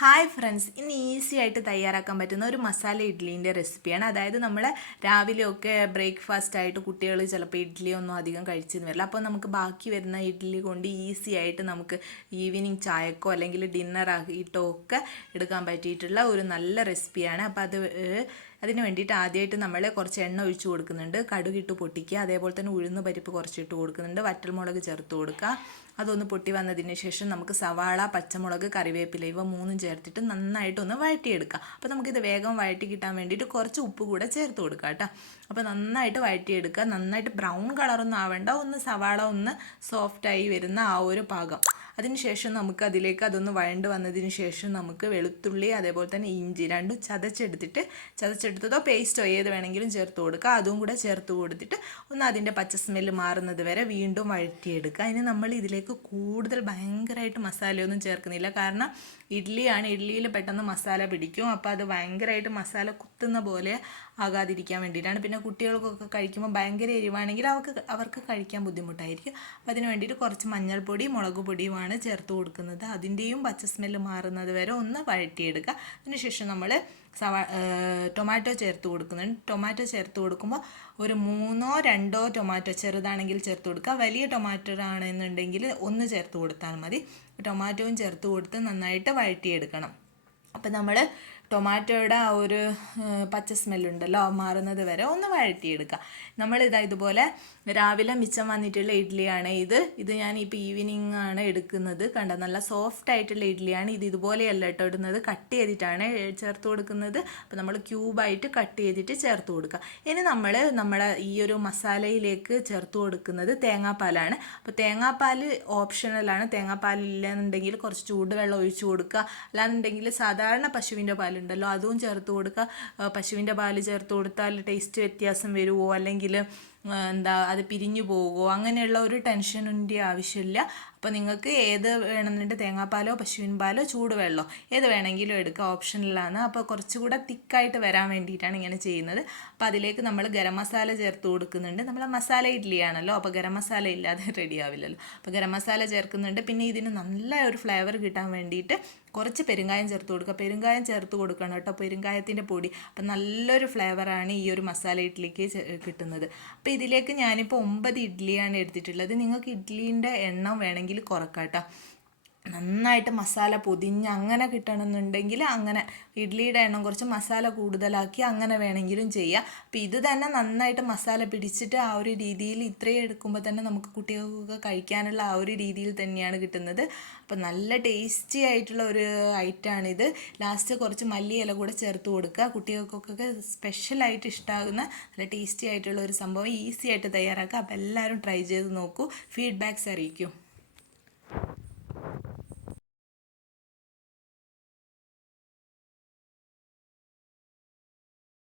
Hi friends, ഇന്ന് easy ആയിട്ട് തയ്യാറാക്കാൻ പറ്റുന്ന ഒരു മസാല ഇഡ്ഡലീൻ്റെ റെസിപ്പിയാണ്. അതായത് നമ്മൾ രാവിലെയൊക്കെ ബ്രേക്ക്ഫാസ്റ്റ് ആയിട്ട് കുട്ടികൾ ചിലപ്പോൾ ഇഡ്ഡലി ഒന്നും അധികം കഴിച്ചെന്ന് വരില്ല. അപ്പോൾ നമുക്ക് ബാക്കി വരുന്ന ഇഡ്ഡലി കൊണ്ട് ഈസി ആയിട്ട് നമുക്ക് ഈവനിങ് ചായക്കോ അല്ലെങ്കിൽ ഡിന്നർ ആക്കിയിട്ടോ ഒക്കെ എടുക്കാൻ പറ്റിയിട്ടുള്ള ഒരു നല്ല റെസിപ്പിയാണ്. അപ്പോൾ അതിന് വേണ്ടിയിട്ട് ആദ്യമായിട്ട് നമ്മൾ കുറച്ച് എണ്ണ ഒഴിച്ചു കൊടുക്കുന്നുണ്ട്, കടുകിട്ട് പൊട്ടിക്കുക, അതേപോലെ തന്നെ ഉഴുന്ന് പരിപ്പ് കുറച്ചിട്ട് കൊടുക്കുന്നുണ്ട്, വറ്റൽമുളക് ചേർത്ത് കൊടുക്കുക. അതൊന്ന് പൊട്ടി വന്നതിന് ശേഷം നമുക്ക് സവാള, പച്ചമുളക്, കറിവേപ്പില ഇവ മൂന്നും ചേർത്തിട്ട് നന്നായിട്ടൊന്ന് വഴറ്റിയെടുക്കാം. അപ്പോൾ നമുക്കിത് വേഗം വഴറ്റി കിട്ടാൻ വേണ്ടിയിട്ട് കുറച്ച് ഉപ്പ് കൂടെ ചേർത്ത് കൊടുക്കാം കേട്ടോ. അപ്പോൾ നന്നായിട്ട് വഴറ്റിയെടുക്കുക. നന്നായിട്ട് ബ്രൗൺ കളറൊന്നും ആവേണ്ട, ഒന്ന് സവാള ഒന്ന് സോഫ്റ്റായി വരുന്ന ആ ഒരു പാകം. അതിനുശേഷം നമുക്ക് അതിലേക്ക് അതൊന്ന് വഴണ്ട് വന്നതിന് ശേഷം നമുക്ക് വെളുത്തുള്ളി അതേപോലെ തന്നെ ഇഞ്ചി രണ്ടും ചതച്ചെടുത്തതോ പേസ്റ്റോ ഏത് വേണമെങ്കിലും ചേർത്ത് കൊടുക്കുക. അതും കൂടെ ചേർത്ത് കൊടുത്തിട്ട് ഒന്ന് അതിൻ്റെ പച്ച സ്മെല്ല് മാറുന്നത് വരെ വീണ്ടും വഴറ്റിയെടുക്കുക. അതിന് നമ്മൾ ഇതിലേക്ക് കൂടുതൽ ഭയങ്കരമായിട്ട് മസാലയൊന്നും ചേർക്കുന്നില്ല, കാരണം ഇഡ്ഡലിയാണ്, ഇഡ്ഡലിയിൽ പെട്ടെന്ന് മസാല പിടിക്കും. അപ്പോൾ അത് ഭയങ്കരമായിട്ട് മസാല കുത്തുന്ന പോലെ ആകാതിരിക്കാൻ വേണ്ടിയിട്ടാണ്. പിന്നെ കുട്ടികൾക്കൊക്കെ കഴിക്കുമ്പോൾ ഭയങ്കര എരിവാണെങ്കിൽ അവർക്ക് കഴിക്കാൻ ബുദ്ധിമുട്ടായിരിക്കും. അപ്പോൾ അതിന് വേണ്ടിയിട്ട് കുറച്ച് മഞ്ഞൾപ്പൊടി, മുളക് പൊടിയുമാണ് ചേർത്ത് കൊടുക്കുന്നത്. അതിൻ്റെയും പച്ച സ്മെല്ല് മാറുന്നത് വരെ ഒന്ന് വഴറ്റിയെടുക്കുക. അതിനുശേഷം നമ്മൾ ടൊമാറ്റോ ചേർത്ത് കൊടുക്കുന്നുണ്ട്. ടൊമാറ്റോ ചേർത്ത് കൊടുക്കുമ്പോൾ ഒരു 3-2 ടൊമാറ്റോ ചെറുതാണെങ്കിൽ ചേർത്ത് കൊടുക്കുക. വലിയ ടൊമാറ്റോ ആണെന്നുണ്ടെങ്കിൽ ഒന്ന് ചേർത്ത് കൊടുത്താൽ മതി. ടൊമാറ്റോയും ചേർത്ത് കൊടുത്ത് നന്നായിട്ട് വഴറ്റിയെടുക്കണം. അപ്പം നമ്മൾ ടൊമാറ്റോയുടെ ആ ഒരു പച്ച സ്മെല്ലുണ്ടല്ലോ മാറുന്നത് വരെ ഒന്ന് വഴറ്റിയെടുക്കുക. ഇതുപോലെ രാവിലെ മിച്ചം വന്നിട്ടുള്ള ഇഡ്ഡലിയാണ് ഇത് ഞാനിപ്പോൾ ഈവനിങ് ആണ് എടുക്കുന്നത്. കണ്ട, നല്ല സോഫ്റ്റ് ആയിട്ടുള്ള ഇഡ്ഡലിയാണ്. ഇതുപോലെയല്ല കേട്ടോ ഇടുന്നത്, കട്ട് ചെയ്തിട്ടാണ് ചേർത്ത് കൊടുക്കുന്നത്. അപ്പോൾ നമ്മൾ ക്യൂബായിട്ട് കട്ട് ചെയ്തിട്ട് ചേർത്ത് കൊടുക്കുക. ഇനി നമ്മുടെ ഈ ഒരു മസാലയിലേക്ക് ചേർത്ത് കൊടുക്കുന്നത് തേങ്ങാപ്പാലാണ്. അപ്പോൾ തേങ്ങാപ്പാൽ ഓപ്ഷണലാണ്. തേങ്ങാപ്പാലില്ലെന്നുണ്ടെങ്കിൽ കുറച്ച് ചൂടുവെള്ളം ഒഴിച്ചു കൊടുക്കുക. അല്ലാന്നുണ്ടെങ്കിൽ സാധാരണ പശുവിൻ്റെ പാലുണ്ടല്ലോ അതും ചേർത്ത് കൊടുക്കുക. പശുവിൻ്റെ പാല് ചേർത്ത് കൊടുത്താൽ ടേസ്റ്റ് വ്യത്യാസം വരുമോ അല്ലെങ്കിൽ അത് പിരിഞ്ഞു പോകുമോ അങ്ങനെയുള്ള ഒരു ടെൻഷനിൻ്റെ ആവശ്യമില്ല. അപ്പോൾ നിങ്ങൾക്ക് ഏത് വേണമെന്നുണ്ട്, തേങ്ങാപ്പാലോ പശുവിൻ പാലോ ചൂടുവെള്ളമോ ഏത് വേണമെങ്കിലും എടുക്കുക, ഓപ്ഷനിലാണ്. അപ്പോൾ കുറച്ചുകൂടെ തിക്കായിട്ട് വരാൻ വേണ്ടിയിട്ടാണ് ഇങ്ങനെ ചെയ്യുന്നത്. അപ്പോൾ അതിലേക്ക് നമ്മൾ ഗരം മസാല ചേർത്ത് കൊടുക്കുന്നുണ്ട്. നമ്മൾ മസാല ഇഡ്ഡലിയാണല്ലോ, അപ്പോൾ ഗരം മസാല ഇല്ലാതെ റെഡി ആവില്ലല്ലോ. അപ്പോൾ ഗരം മസാല ചേർക്കുന്നുണ്ട്. പിന്നെ ഇതിന് നല്ല ഒരു ഫ്ലേവർ കിട്ടാൻ വേണ്ടിയിട്ട് കുറച്ച് പെരുങ്കായം ചേർത്ത് കൊടുക്കുക. പെരുങ്കായം ചേർത്ത് കൊടുക്കണം കേട്ടോ, പെരുങ്കായത്തിൻ്റെ പൊടി. അപ്പം നല്ലൊരു ഫ്ലേവറാണ് ഈ ഒരു മസാല ഇഡ്ഡലിക്ക് കിട്ടുന്നത്. അപ്പോൾ ഇതിലേക്ക് ഞാനിപ്പോൾ 9 ഇഡ്ഡലിയാണ് എടുത്തിട്ടുള്ളത്. നിങ്ങൾക്ക് ഇഡ്ഡലീൻ്റെ എണ്ണം വേണമെങ്കിൽ കുറക്കാം കേട്ടോ. നന്നായിട്ട് മസാല പൊതിഞ്ഞ് അങ്ങനെ കിട്ടണമെന്നുണ്ടെങ്കിൽ അങ്ങനെ ഇഡ്ഡലിയുടെ എണ്ണം കുറച്ച് മസാല കൂടുതലാക്കി അങ്ങനെ വേണമെങ്കിലും ചെയ്യാം. അപ്പോൾ ഇത് തന്നെ നന്നായിട്ട് മസാല പിടിച്ചിട്ട് ആ ഒരു രീതിയിൽ ഇത്രയും എടുക്കുമ്പോൾ തന്നെ നമുക്ക് കുട്ടികൾക്കൊക്കെ കഴിക്കാനുള്ള ആ ഒരു രീതിയിൽ തന്നെയാണ് കിട്ടുന്നത്. അപ്പോൾ നല്ല ടേസ്റ്റി ആയിട്ടുള്ള ഒരു ഐറ്റമാണിത്. ലാസ്റ്റ് കുറച്ച് മല്ലിയില കൂടെ ചേർത്ത് കൊടുക്കുക. കുട്ടികൾക്കൊക്കെ സ്പെഷ്യലായിട്ട് ഇഷ്ടമാകുന്ന നല്ല ടേസ്റ്റി ആയിട്ടുള്ള ഒരു സംഭവം ഈസി ആയിട്ട് തയ്യാറാക്കുക. അപ്പോൾ എല്ലാവരും ട്രൈ ചെയ്ത് നോക്കൂ, ഫീഡ്ബാക്ക്സ് അറിയിക്കൂ.